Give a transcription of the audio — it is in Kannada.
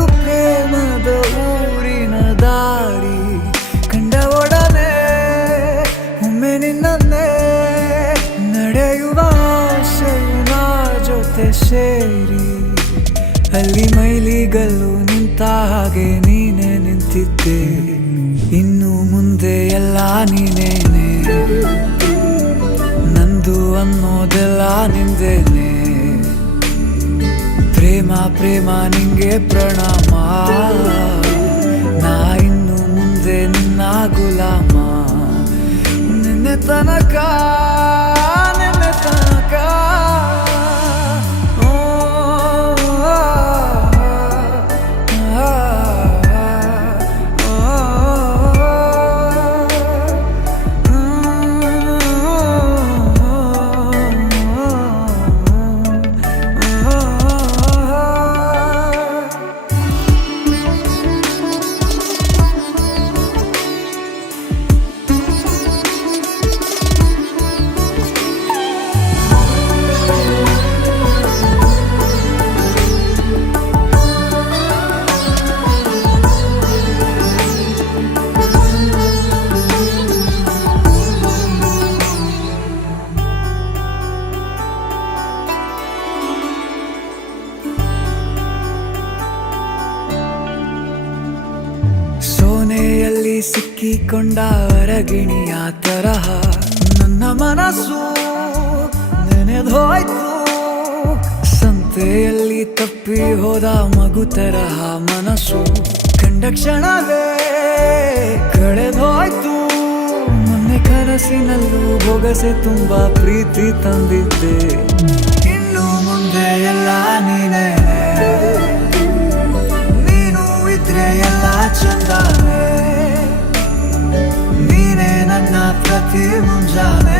ಇದು ಪ್ರೇಮದ ಊರಿನ ದಾರಿ ಕಂಡ ಒಡನೆ ಒಮ್ಮೆ ನಿನ್ನೇ ನಡೆಯುವ ಆಸೆಯ ಜೊತೆ ಸೇರಿ ಅಲ್ಲಿ ಮೈಲಿಗಲ್ಲು ನಿಂತ ಹಾಗೆ ನೀನೆ ನಿಂತಿದ್ದೆ ಇನ್ನು ಮುಂದೆ ಎಲ್ಲ ನೀನೇನೆ ನಂದು ಅನ್ನೋದೆಲ್ಲ ನಿಂದೇನೆ ಪ್ರೇಮ ಪ್ರೇಮ ನಿಂಗೆ ಪ್ರಣಾಮ ನಾ ಇನ್ನು ಮುಂದೆ ನಿನ್ನ ಗುಲಾಮ ನಿನ್ನೆ ತನಕ ಸೋನೆಯಲ್ಲಿ ಸಿಕ್ಕಿಕೊಂಡ ಅರಗಿಣಿಯ ತರಹ ನನ್ನ ಮನಸ್ಸು ನೆನೆದೋಯ್ತು ಸಂತೆಯಲ್ಲಿ ತಪ್ಪಿ ಹೋದ ಮಗು ತರಹ ಮನಸ್ಸು ಕಂಡ ಕ್ಷಣವೇ ಕಳೆದೋಯ್ತು ಮೊನ್ನೆ ಕನಸಿನಲ್ಲೂ ಬೊಗಸೆ ತುಂಬಾ ಪ್ರೀತಿ ತಂದಿದ್ದೆ ಇನ್ನು ಮುಂದೆ ಎಲ್ಲ ನೀನೇ ಎಲ್ಲ ಚಂದಾನೆ ನೀನೇ ನನ್ನ ಪ್ರತಿ ಮುಂಜಾನೆ